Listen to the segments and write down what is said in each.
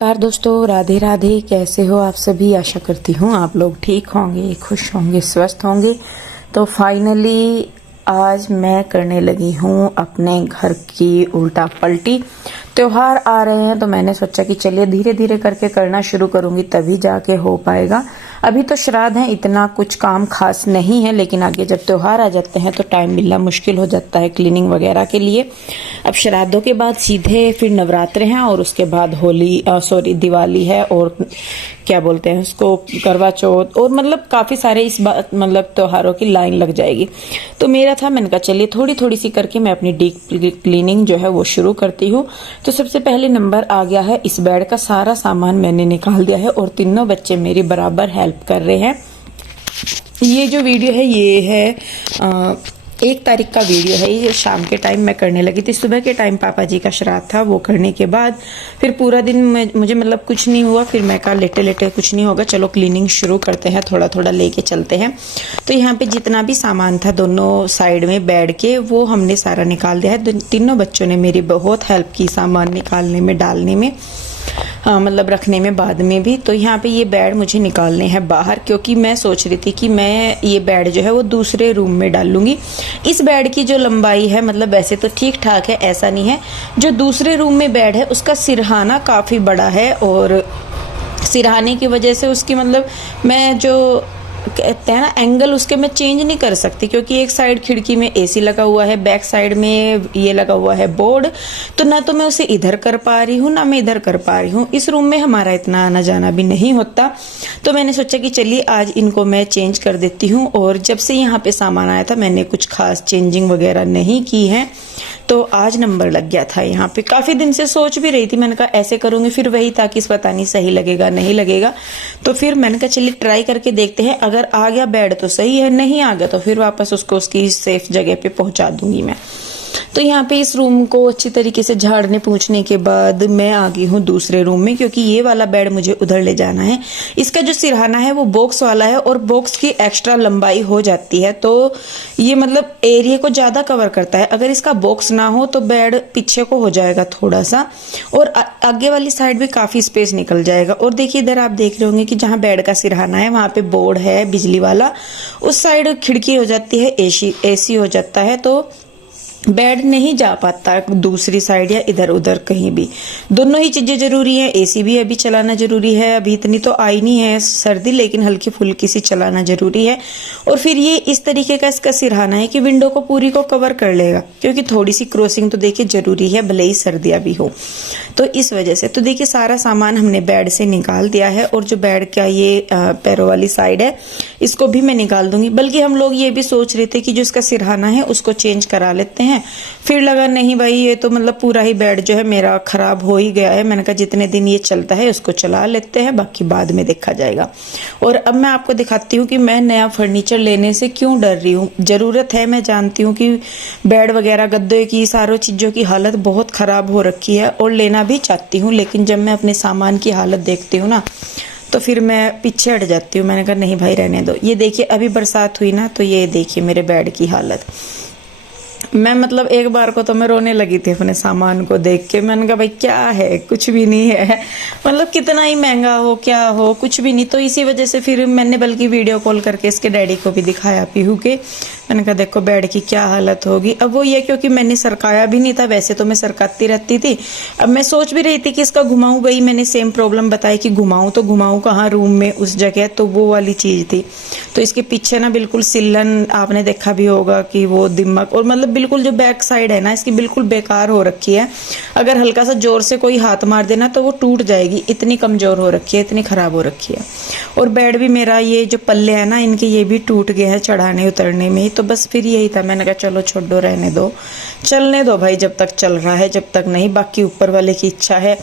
नमस्कार दोस्तों, राधे राधे। कैसे हो आप सभी? आशा करती हूँ आप लोग ठीक होंगे, खुश होंगे, स्वस्थ होंगे। तो फाइनली आज मैं करने लगी हूँ अपने घर की उल्टा पलटी। त्योहार आ रहे हैं तो मैंने सोचा कि चलिए धीरे धीरे करके करना शुरू करूंगी, तभी जाके हो पाएगा। अभी तो श्राद्ध है, इतना कुछ काम खास नहीं है, लेकिन आगे जब त्योहार आ जाते हैं तो टाइम मिलना मुश्किल हो जाता है क्लीनिंग वगैरह के लिए। अब श्राद्धों के बाद सीधे फिर नवरात्र हैं और उसके बाद दिवाली है, और क्या बोलते हैं उसको, करवा चौथ, और मतलब काफी सारे इस बात मतलब त्योहारों की लाइन लग जाएगी। तो मेरा था, मैंने कहा चलिए थोड़ी थोड़ी सी करके मैं अपनी डीप क्लीनिंग जो है वो शुरू करती हूँ। तो सबसे पहले नंबर आ गया है, इस बेड का सारा सामान मैंने निकाल दिया है और तीनों बच्चे मेरी बराबर हेल्प कर रहे हैं। ये जो वीडियो है ये है 1 तारीख का वीडियो है। ये शाम के टाइम मैं करने लगी थी। सुबह के टाइम पापा जी का श्राद्ध था, वो करने के बाद फिर पूरा दिन मुझे मतलब कुछ नहीं हुआ। फिर मैं कहा लेटे लेटे कुछ नहीं होगा, चलो क्लीनिंग शुरू करते हैं, थोड़ा थोड़ा लेके चलते हैं। तो यहाँ पे जितना भी सामान था दोनों साइड में बेड के, वो हमने सारा निकाल दिया है। तीनों बच्चों ने मेरी बहुत हेल्प की सामान निकालने में, डालने में, हाँ मतलब रखने में बाद में भी। तो यहाँ पे ये बेड मुझे निकालने हैं बाहर, क्योंकि मैं सोच रही थी कि मैं ये बेड जो है वो दूसरे रूम में डाल लूँगी। इस बेड की जो लंबाई है मतलब वैसे तो ठीक ठाक है, ऐसा नहीं है। जो दूसरे रूम में बेड है उसका सिरहाना काफ़ी बड़ा है, और सिरहाने की वजह से उसकी मतलब मैं जो कहते हैं ना एंगल, उसके मैं चेंज नहीं कर सकती, क्योंकि एक साइड खिड़की में एसी लगा हुआ है, बैक साइड में ये लगा हुआ है बोर्ड। तो ना तो मैं उसे इधर कर पा रही हूँ ना मैं इधर कर पा रही हूँ। इस रूम में हमारा इतना आना जाना भी नहीं होता। तो मैंने सोचा कि चलिए आज इनको मैं चेंज कर देती हूँ। और जब से यहाँ पे सामान आया था मैंने कुछ खास चेंजिंग वगैरह नहीं की है, तो आज नंबर लग गया था यहाँ पे। काफ़ी दिन से सोच भी रही थी, मैंने कहा ऐसे करूँगी, फिर वही था कि पता नहीं सही लगेगा नहीं लगेगा। तो फिर मैंने कहा चलिए ट्राई करके देखते हैं, अगर आ गया बेड तो सही है, नहीं आ गया तो फिर वापस उसको उसकी सेफ जगह पे पहुंचा दूंगी मैं। तो यहाँ पे इस रूम को अच्छी तरीके से झाड़ने पूछने के बाद मैं आ गई हूँ दूसरे रूम में, क्योंकि ये वाला बेड मुझे उधर ले जाना है। इसका जो सिरहाना है वो बॉक्स वाला है, और बॉक्स की एक्स्ट्रा लंबाई हो जाती है, तो ये मतलब एरिया को ज़्यादा कवर करता है। अगर इसका बॉक्स ना हो तो बेड पीछे को हो जाएगा थोड़ा सा, और आगे वाली साइड भी काफ़ी स्पेस निकल जाएगा। और देखिए इधर आप देख रहे होंगे कि जहाँ बेड का सिरहाना है वहाँ पे बोर्ड है बिजली वाला, उस साइड खिड़की हो जाती है, एसी हो जाता है, तो बेड नहीं जा पाता दूसरी साइड या इधर उधर कहीं भी। दोनों ही चीजें जरूरी है, एसी भी अभी चलाना जरूरी है। अभी इतनी तो आई नहीं है सर्दी, लेकिन हल्की फुल्की सी चलाना जरूरी है। और फिर ये इस तरीके का इसका सिरहाना है कि विंडो को पूरी को कवर कर लेगा, क्योंकि थोड़ी सी क्रॉसिंग तो देखिए जरूरी है, भले ही सर्दियां भी हो। तो इस वजह से तो देखिए सारा सामान हमने बेड से निकाल दिया है, और जो बेड का ये पैरों वाली साइड है इसको भी मैं निकाल दूंगी। बल्कि हम लोग ये भी सोच रहे थे कि जो इसका सिरहाना है उसको चेंज करा लेते हैं, फिर लगा नहीं भाई ये तो मतलब पूरा ही बेड जो है मेरा खराब हो ही गया है। मैंने कहा जितने दिन ये चलता है उसको चला लेते हैं, बाकी बाद में देखा जाएगा। और अब मैं आपको दिखाती हूँ कि मैं नया फर्नीचर लेने से क्यों डर रही हूँ। जरूरत है, मैं जानती हूँ कि बेड वगैरह गद्दे की सारी चीजों की हालत बहुत खराब हो रखी है, और लेना भी चाहती हूँ, लेकिन जब मैं अपने सामान की हालत देखती हूँ ना तो फिर मैं पीछे हट जाती हूँ। मैंने कहा नहीं भाई रहने दो। ये देखिए अभी बरसात हुई ना, तो ये देखिए मेरे बेड की हालत। मैं मतलब एक बार को तो मैं रोने लगी थी अपने सामान को देख के। मैंने कहा भाई क्या है, कुछ भी नहीं है, मतलब कितना ही महंगा हो क्या हो, कुछ भी नहीं। तो इसी वजह से फिर मैंने बल्कि वीडियो कॉल करके इसके डैडी को भी दिखाया पीहू के। मैंने कहा देखो बेड की क्या हालत होगी। अब वो ये क्योंकि मैंने सरकाया भी नहीं था, वैसे तो मैं सरकाती रहती थी। अब मैं सोच भी रही थी कि इसका घुमाऊं, गई मैंने सेम प्रॉब्लम बताई कि घुमाऊं तो घुमाऊं कहाँ, रूम में उस जगह, तो वो वाली चीज थी। तो इसके पीछे ना बिल्कुल सिलन आपने देखा भी होगा कि वो दिमाग, और मतलब बिल्कुल जो बैक साइड है ना इसकी बिल्कुल बेकार हो रखी है। अगर हल्का सा जोर से कोई हाथ मार देना तो वो टूट जाएगी, इतनी कमजोर हो रखी है, इतनी खराब हो रखी है। और बेड भी मेरा ये जो पल्ले है ना इनके, ये भी टूट गए हैं चढ़ाने उतरने में ही। तो बस फिर यही था, मैंने कहा चलो छोड़ो रहने दो, चलने दो भाई, जब तक चल रहा है, जब तक नहीं बाकी ऊपर वाले की इच्छा है,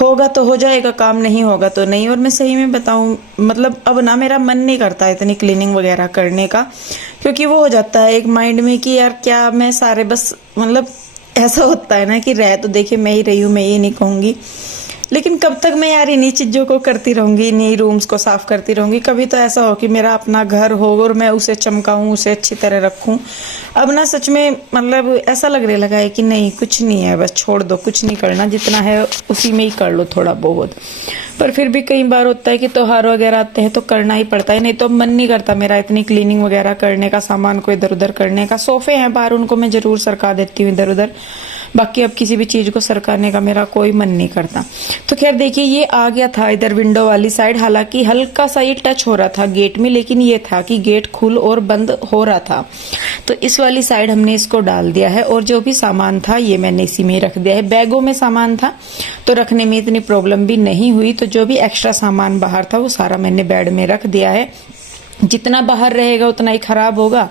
होगा तो हो जाएगा काम, नहीं होगा तो नहीं। और मैं सही में बताऊं मतलब अब ना मेरा मन नहीं करता इतनी क्लीनिंग वगैरह करने का, क्योंकि वो हो जाता है एक माइंड में कि यार क्या मैं सारे बस मतलब ऐसा होता है ना कि रह तो देखिए मैं ही रही हूँ, मैं ये नहीं कहूँगी लेकिन कब तक मैं यार इन्हीं चीज़ों को करती रहूंगी, इन्हीं रूम्स को साफ करती रहूंगी। कभी तो ऐसा हो कि मेरा अपना घर हो और मैं उसे चमकाऊं, उसे अच्छी तरह रखूं। अब ना सच में मतलब ऐसा लगने लगा है कि नहीं, कुछ नहीं है, बस छोड़ दो, कुछ नहीं करना, जितना है उसी में ही कर लो थोड़ा बहुत। पर फिर भी कई बार होता है कि त्योहार वगैरह आते हैं तो करना ही पड़ता है, नहीं तो मन नहीं करता मेरा इतनी क्लीनिंग वगैरह करने का, सामान को इधर उधर करने का। सोफे हैं बाहर, उनको मैं जरूर सरका देती हूँ इधर उधर, बाकी अब किसी भी चीज को सरकाने का मेरा कोई मन नहीं करता। तो खैर देखिए, ये आ गया था इधर विंडो वाली साइड, हालांकि हल्का सा ये टच हो रहा था गेट में, लेकिन ये था कि गेट खुल और बंद हो रहा था। तो इस वाली साइड हमने इसको डाल दिया है, और जो भी सामान था ये मैंने इसी में ही रख दिया है। बैगों में सामान था तो रखने में इतनी प्रॉब्लम भी नहीं हुई, तो जो भी एक्स्ट्रा सामान बाहर था वो सारा मैंने बेड में रख दिया है। जितना बाहर रहेगा उतना ही खराब होगा,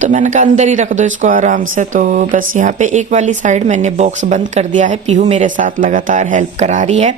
तो मैंने कहा अंदर ही रख दो इसको आराम से। तो बस यहाँ पे एक वाली साइड मैंने बॉक्स बंद कर दिया है। पीहू मेरे साथ लगातार हेल्प करा रही है।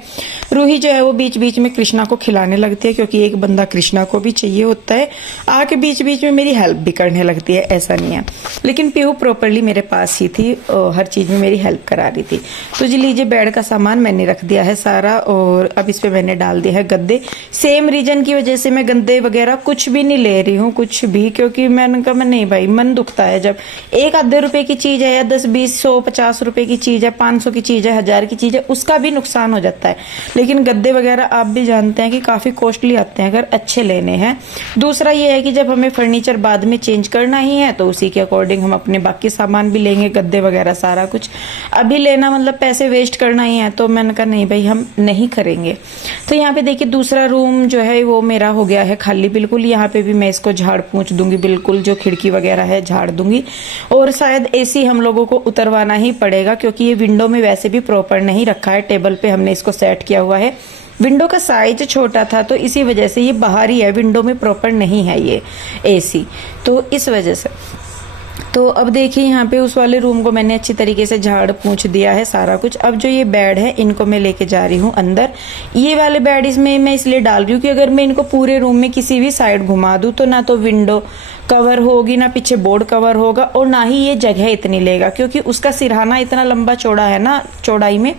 रूही जो है वो बीच बीच में कृष्णा को खिलाने लगती है, क्योंकि एक बंदा कृष्णा को भी चाहिए होता है, आके बीच बीच में मेरी हेल्प भी करने लगती है, ऐसा नहीं है। लेकिन पीहू प्रॉपरली मेरे पास ही थी, हर चीज में मेरी हेल्प करा रही थी। तो जी लीजिए, बेड का सामान मैंने रख दिया है सारा, और अब इस पे मैंने डाल दिया है गद्दे। सेम रीजन की वजह से मैं गद्दे वगैरह कुछ भी नहीं ले रही हूँ, कुछ भी, क्योंकि मैंने कहा नहीं भाई, मन दुखता है जब एक आधे रुपए की चीज है, या 10 20 100 50 रुपए की चीज है, 500 की चीज है, 1000 की चीज है, उसका भी नुकसान हो जाता है। लेकिन गद्दे वगैरह आप भी जानते हैं कि काफी कॉस्टली आते हैं अगर अच्छे लेने हैं। दूसरा ये है कि जब हमें फर्नीचर बाद में चेंज करना ही है तो उसी के अकॉर्डिंग हम अपने बाकी सामान भी लेंगे, गद्दे वगैरह सारा कुछ। अभी लेना मतलब पैसे वेस्ट करना ही है, तो मैंने कहा नहीं भाई, हम नहीं करेंगे। तो यहाँ पे देखिए, दूसरा रूम जो है वो मेरा हो गया है खाली बिल्कुल। यहाँ पे भी मैं इसको झाड़ पोंछ दूंगी बिल्कुल, जो खिड़की वगैरह है झाड़ दूंगी, और शायद एसी हम लोगों को उतरवाना ही पड़ेगा, क्योंकि ये विंडो में वैसे भी प्रॉपर नहीं रखा है। टेबल पे हमने इसको सेट किया हुआ है, विंडो का साइज छोटा था तो इसी वजह से ये बाहर ही है, विंडो में प्रॉपर नहीं है ये एसी, तो इस वजह से। तो अब देखिए, यहाँ पे उस वाले रूम को मैंने अच्छी तरीके से झाड़ पूछ दिया है सारा कुछ। अब जो ये बेड है इनको मैं लेके जा रही हूँ अंदर। ये वाले बेड इसमें मैं इसलिए डाल रही हूँ कि अगर मैं इनको पूरे रूम में किसी भी साइड घुमा दूँ तो ना तो विंडो कवर होगी, ना पीछे बोर्ड कवर होगा, और ना ही ये जगह इतनी लेगा, क्योंकि उसका सिरहाना इतना लंबा चौड़ा है ना चौड़ाई में,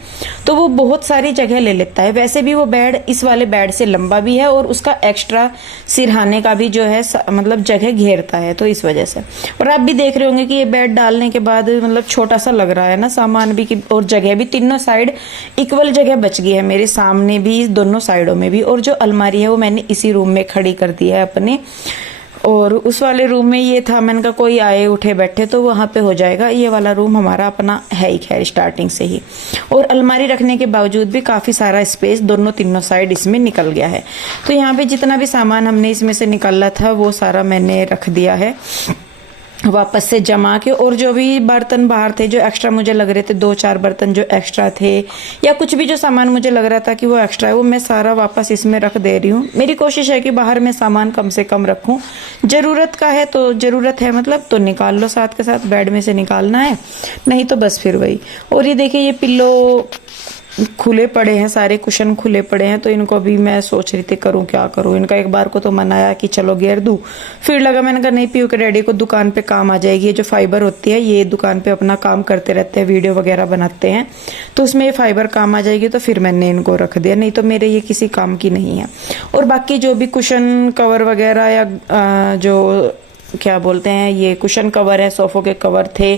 तो वो बहुत सारी जगह ले लेता है। वैसे भी वो बेड इस वाले बेड से लंबा भी है, और उसका एक्स्ट्रा सिरहाने का भी जो है मतलब जगह घेरता है, तो इस वजह से। और आप भी देख रहे होंगे कि ये बेड डालने के बाद मतलब छोटा सा लग रहा है ना सामान भी, और जगह भी तीनों साइड इक्वल जगह बच गई है, मेरे सामने भी दोनों साइडों में भी। और जो अलमारी है वो मैंने इसी रूम में खड़ी कर दी है अपने, और उस वाले रूम में ये था, मैंने कहा कोई आए उठे बैठे तो वहां पे हो जाएगा। ये वाला रूम हमारा अपना है ही खैर स्टार्टिंग से ही, और अलमारी रखने के बावजूद भी काफी सारा स्पेस दोनों तीनों साइड इसमें निकल गया है। तो यहाँ पे जितना भी सामान हमने इसमें से निकाला था वो सारा मैंने रख दिया है वापस से जमा के। और जो भी बर्तन बाहर थे जो एक्स्ट्रा मुझे लग रहे थे, 2-4 बर्तन जो एक्स्ट्रा थे, या कुछ भी जो सामान मुझे लग रहा था कि वो एक्स्ट्रा है, वो मैं सारा वापस इसमें रख दे रही हूँ। मेरी कोशिश है कि बाहर में सामान कम से कम रखूं, जरूरत का है तो जरूरत है मतलब तो निकाल लो, साथ के साथ बेड में से निकालना है, नहीं तो बस फिर वही। और ये देखिए, ये पिल्लो खुले पड़े हैं, सारे कुशन खुले पड़े हैं, तो इनको भी मैं सोच रही थी करूं क्या करूं। इनका एक बार को तो मन आया कि चलो घेर दूं, फिर लगा, मैंने कहा नहीं, पीयू के डैडी को दुकान पे काम आ जाएगी। ये जो फाइबर होती है ये दुकान पे अपना काम करते रहते हैं, वीडियो वगैरह बनाते हैं, तो उसमें ये फाइबर काम आ जाएगी, तो फिर मैंने इनको रख दिया, नहीं तो मेरे ये किसी काम की नहीं है। और बाकी जो भी कुशन कवर वगैरह या जो क्या बोलते हैं, ये कुशन कवर है, सोफों के कवर थे,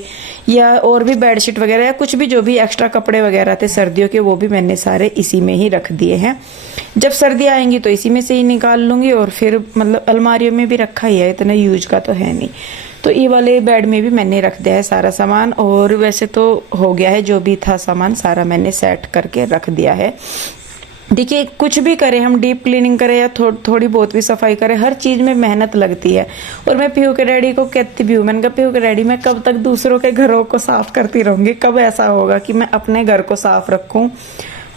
या और भी बेडशीट वगैरह, या कुछ भी जो भी एक्स्ट्रा कपड़े वगैरह थे सर्दियों के, वो भी मैंने सारे इसी में ही रख दिए हैं। जब सर्दी आएंगी तो इसी में से ही निकाल लूंगी, और फिर मतलब अलमारियों में भी रखा ही है, इतना यूज का तो है नहीं। तो ये वाले बेड में भी मैंने रख दिया है सारा सामान, और वैसे तो हो गया है, जो भी था सामान सारा मैंने सेट करके रख दिया है। देखिए, कुछ भी करें हम, डीप क्लीनिंग करें या थोड़ी बहुत भी सफाई करें, हर चीज में मेहनत लगती है। और मैं पीहू के डैडी को कहती भी हूँ, मैंने कहा पीहू के डैडी, मैं कब तक दूसरों के घरों को साफ करती रहूंगी, कब ऐसा होगा कि मैं अपने घर को साफ रखूं।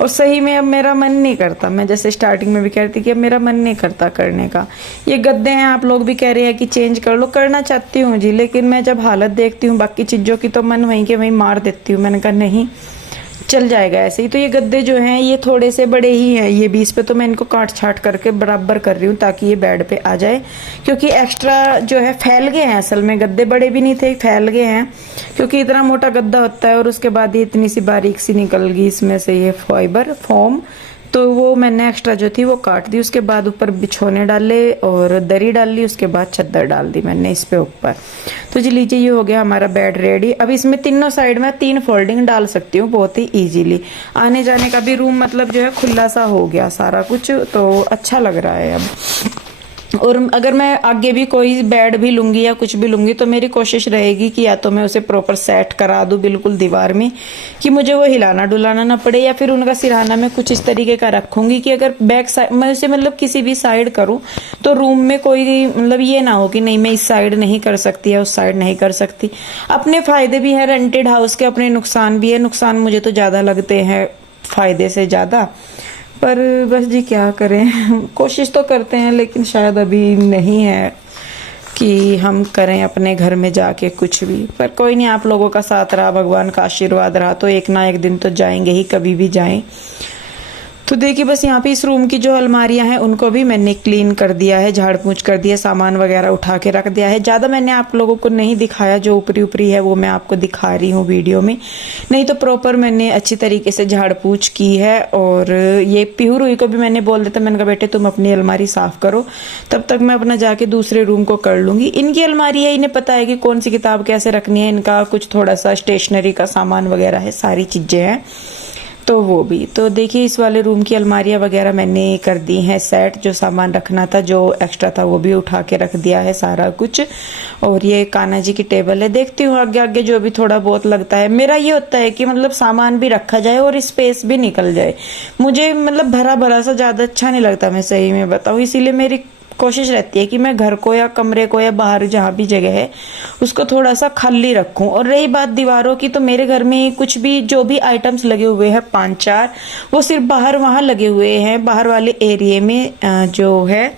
और सही में अब मेरा मन नहीं करता, मैं जैसे स्टार्टिंग में भी कह रही थी कि अब मेरा मन नहीं करता करने का। ये गद्दे हैं, आप लोग भी कह रहे हैं कि चेंज कर लो, करना चाहती हूँ जी, लेकिन मैं जब हालत देखती हूँ बाकी चीजों की तो मन वहीं के वहीं मार देती हूँ। मैंने कहा नहीं, चल जाएगा ऐसे ही। तो ये गद्दे जो हैं ये थोड़े से बड़े ही हैं, ये 20 पे, तो मैं इनको काट छाट करके बराबर कर रही हूँ ताकि ये बेड पे आ जाए, क्योंकि एक्स्ट्रा जो है फैल गए हैं। असल में गद्दे बड़े भी नहीं थे, फैल गए हैं, क्योंकि इतना मोटा गद्दा होता है और उसके बाद ये इतनी सी बारीक सी निकल गई इसमें से ये फाइबर फोम, तो वो मैंने एक्स्ट्रा जो थी वो काट दी। उसके बाद ऊपर बिछोने डाले और दरी डाल ली, उसके बाद चादर डाल दी मैंने इस पे ऊपर। तो जी लीजिए ये हो गया हमारा बेड रेडी। अब इसमें तीनों साइड में 3 फोल्डिंग डाल सकती हूँ बहुत ही इजीली। आने जाने का भी रूम मतलब जो है खुला सा हो गया सारा कुछ, तो अच्छा लग रहा है अब। और अगर मैं आगे भी कोई बेड भी लूंगी या कुछ भी लूंगी तो मेरी कोशिश रहेगी कि या तो मैं उसे प्रॉपर सेट करा दूं बिल्कुल दीवार में, कि मुझे वो हिलाना डुलाना ना पड़े, या फिर उनका सिरहाना मैं कुछ इस तरीके का रखूंगी कि अगर बैक साइड मैं उसे मतलब किसी भी साइड करूं तो रूम में कोई मतलब ये ना हो कि नहीं मैं इस साइड नहीं कर सकती या उस साइड नहीं कर सकती। अपने फायदे भी हैं रेंटेड हाउस के, अपने नुकसान भी है। नुकसान मुझे तो ज्यादा लगते हैं फायदे से ज्यादा, पर बस जी क्या करें, कोशिश तो करते हैं लेकिन शायद अभी नहीं है कि हम करें अपने घर में जाके कुछ भी। पर कोई नहीं, आप लोगों का साथ रहा, भगवान का आशीर्वाद रहा तो एक ना एक दिन तो जाएंगे ही, कभी भी जाएं। तो देखिए बस यहाँ पे इस रूम की जो अलमारियां हैं उनको भी मैंने क्लीन कर दिया है, झाड़ पूछ कर दिया, सामान वगैरह उठा के रख दिया है। ज़्यादा मैंने आप लोगों को नहीं दिखाया, जो ऊपरी ऊपरी है वो मैं आपको दिखा रही हूँ वीडियो में, नहीं तो प्रॉपर मैंने अच्छी तरीके से झाड़ पूछ की है। और ये पीहू रूही को भी मैंने बोल देता, मैंने कहा बेटे तुम अपनी अलमारी साफ करो, तब तक मैं अपना जाके दूसरे रूम को कर लूंगी। इनकी अलमारी है, इन्हें पता है कि कौन सी किताब कैसे रखनी है, इनका कुछ थोड़ा सा स्टेशनरी का सामान वगैरह है, सारी चीजें हैं तो वो भी। तो देखिए इस वाले रूम की अलमारियां वगैरह मैंने कर दी हैं सेट, जो सामान रखना था जो एक्स्ट्रा था वो भी उठा के रख दिया है सारा कुछ। और ये कान्हा जी की टेबल है, देखती हूँ आगे आगे जो भी थोड़ा बहुत लगता है। मेरा ये होता है कि मतलब सामान भी रखा जाए और स्पेस भी निकल जाए, मुझे मतलब भरा भरा सा ज्यादा अच्छा नहीं लगता, मैं सही में बताऊँ। इसीलिए मेरी कोशिश रहती है कि मैं घर को या कमरे को या बाहर जहाँ भी जगह है उसको थोड़ा सा खाली रखूं। और रही बात दीवारों की, तो मेरे घर में कुछ भी जो भी आइटम्स लगे हुए हैं 5-4 वो सिर्फ बाहर वहां लगे हुए हैं, बाहर वाले एरिया में जो है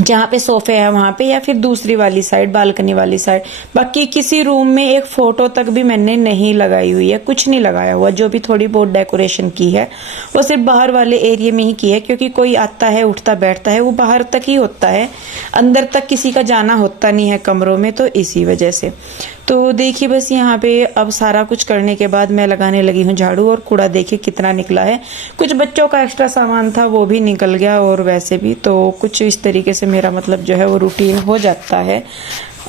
जहाँ पे सोफे है वहां पे, या फिर दूसरी वाली साइड बालकनी वाली साइड। बाकी किसी रूम में एक फोटो तक भी मैंने नहीं लगाई हुई है, कुछ नहीं लगाया हुआ। जो भी थोड़ी बहुत डेकोरेशन की है वो सिर्फ बाहर वाले एरिया में ही की है, क्योंकि कोई आता है उठता बैठता है वो बाहर तक ही होता है, अंदर तक किसी का जाना होता नहीं है कमरों में, तो इसी वजह से। तो देखिए बस यहाँ पे अब सारा कुछ करने के बाद मैं लगाने लगी हूँ झाड़ू, और कूड़ा देखिए कितना निकला है। कुछ बच्चों का एक्स्ट्रा सामान था वो भी निकल गया, और वैसे भी तो कुछ इस तरीके से मेरा मतलब जो है वो रूटीन हो जाता है।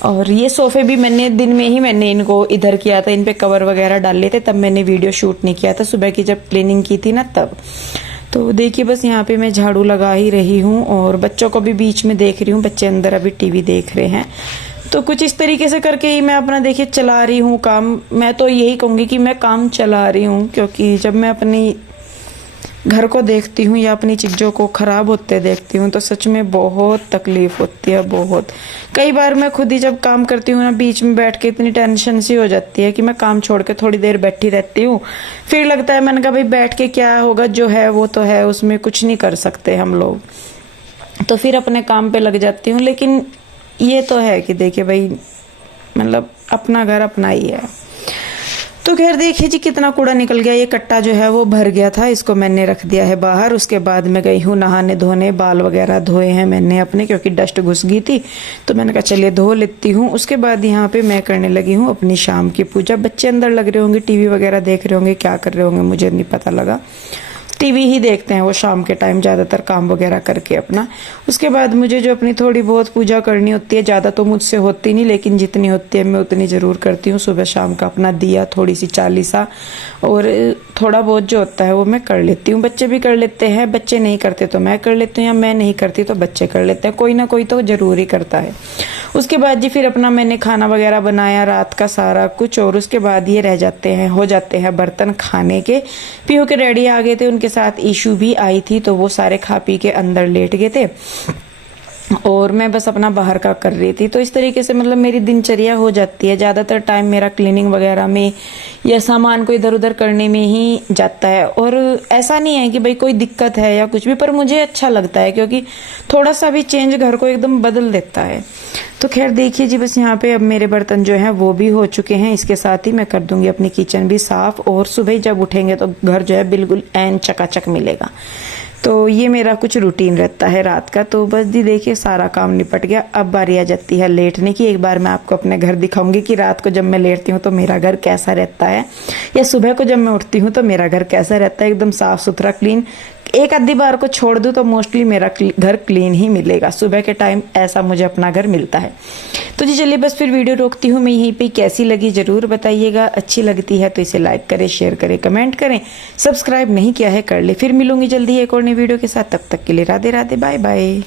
और ये सोफे भी मैंने दिन में ही मैंने इनको इधर किया था, इन पे कवर वगैरह डाल लिए थे, तब मैंने वीडियो शूट नहीं किया था, सुबह की जब क्लीनिंग की थी ना तब। तो देखिए बस यहाँ पे मैं झाड़ू लगा ही रही हूँ, और बच्चों को भी बीच में देख रही हूँ, बच्चे अंदर अभी टीवी देख रहे हैं। तो कुछ इस तरीके से करके ही मैं अपना देखिए चला रही हूँ काम। मैं तो यही कहूँगी कि मैं काम चला रही हूँ, क्योंकि जब मैं अपनी घर को देखती हूँ या अपनी चीज़ों को ख़राब होते देखती हूँ तो सच में बहुत तकलीफ होती है, बहुत। कई बार मैं खुद ही जब काम करती हूँ ना बीच में बैठ के इतनी टेंशन सी हो जाती है कि मैं काम छोड़ के थोड़ी देर बैठी रहती हूँ, फिर लगता है मैंने कहा भाई बैठ के क्या होगा, जो है वो तो है, उसमें कुछ नहीं कर सकते हम लोग, तो फिर अपने काम पे लग जाती हूँ। लेकिन ये तो है कि देखिए भाई मतलब अपना घर अपना ही है। तो खैर देखिए जी कितना कूड़ा निकल गया, ये कट्टा जो है वो भर गया था, इसको मैंने रख दिया है बाहर। उसके बाद मैं गई हूँ नहाने धोने, बाल वगैरह धोए हैं मैंने अपने, क्योंकि डस्ट घुस गई थी, तो मैंने कहा चलिए धो लेती हूँ। उसके बाद यहाँ पे मैं करने लगी हूँ अपनी शाम की पूजा। बच्चे अंदर लग रहे होंगे, टीवी वगैरह देख रहे होंगे, क्या कर रहे होंगे मुझे नहीं पता लगा, टीवी ही देखते हैं वो शाम के टाइम ज़्यादातर काम वगैरह करके अपना। उसके बाद मुझे जो अपनी थोड़ी बहुत पूजा करनी होती है, ज़्यादा तो मुझसे होती नहीं लेकिन जितनी होती है मैं उतनी ज़रूर करती हूँ। सुबह शाम का अपना दिया, थोड़ी सी चालीसा और थोड़ा बहुत जो होता है वो मैं कर लेती हूँ। बच्चे भी कर लेते हैं, बच्चे नहीं करते तो मैं कर लेती हूँ, या मैं नहीं करती तो बच्चे कर लेते हैं, कोई ना कोई तो ज़रूर ही करता है। उसके बाद जी फिर अपना मैंने खाना वगैरह बनाया रात का सारा कुछ, और उसके बाद ये रह जाते हैं, हो जाते हैं बर्तन खाने के। पीहू के डैडी आ गए थे, उनके साथ ईशू भी आई थी, तो वो सारे खा पी के अंदर लेट गए थे। और मैं बस अपना बाहर का कर रही थी। तो इस तरीके से मतलब मेरी दिनचर्या हो जाती है। ज़्यादातर टाइम मेरा क्लीनिंग वगैरह में या सामान को इधर उधर करने में ही जाता है। और ऐसा नहीं है कि भाई कोई दिक्कत है या कुछ भी, पर मुझे अच्छा लगता है क्योंकि थोड़ा सा भी चेंज घर को एकदम बदल देता है। तो खैर देखिए जी, बस यहाँ पे अब मेरे बर्तन जो हैं वो भी हो चुके हैं। इसके साथ ही मैं कर दूंगी अपनी किचन भी साफ, और सुबह जब उठेंगे तो घर जो है बिल्कुल ऐन चकाचक मिलेगा। तो ये मेरा कुछ रूटीन रहता है रात का। तो बस दी देखिए सारा काम निपट गया। अब बारी आ जाती है लेटने की। एक बार मैं आपको अपने घर दिखाऊंगी कि रात को जब मैं लेटती हूँ तो मेरा घर कैसा रहता है, या सुबह को जब मैं उठती हूँ तो मेरा घर कैसा रहता है, एकदम साफ सुथरा क्लीन। एक आधी बार को छोड़ दूँ तो मोस्टली मेरा घर क्लीन ही मिलेगा। सुबह के टाइम ऐसा मुझे अपना घर मिलता है। तो जी चलिए बस फिर वीडियो रोकती हूँ मैं यहीं पे। कैसी लगी ज़रूर बताइएगा। अच्छी लगती है तो इसे लाइक करें, शेयर करें, कमेंट करें। सब्सक्राइब नहीं किया है कर ले। फिर मिलूंगी जल्दी एक और नई वीडियो के साथ। तब तक के लिए राधे राधे, बाय बाय।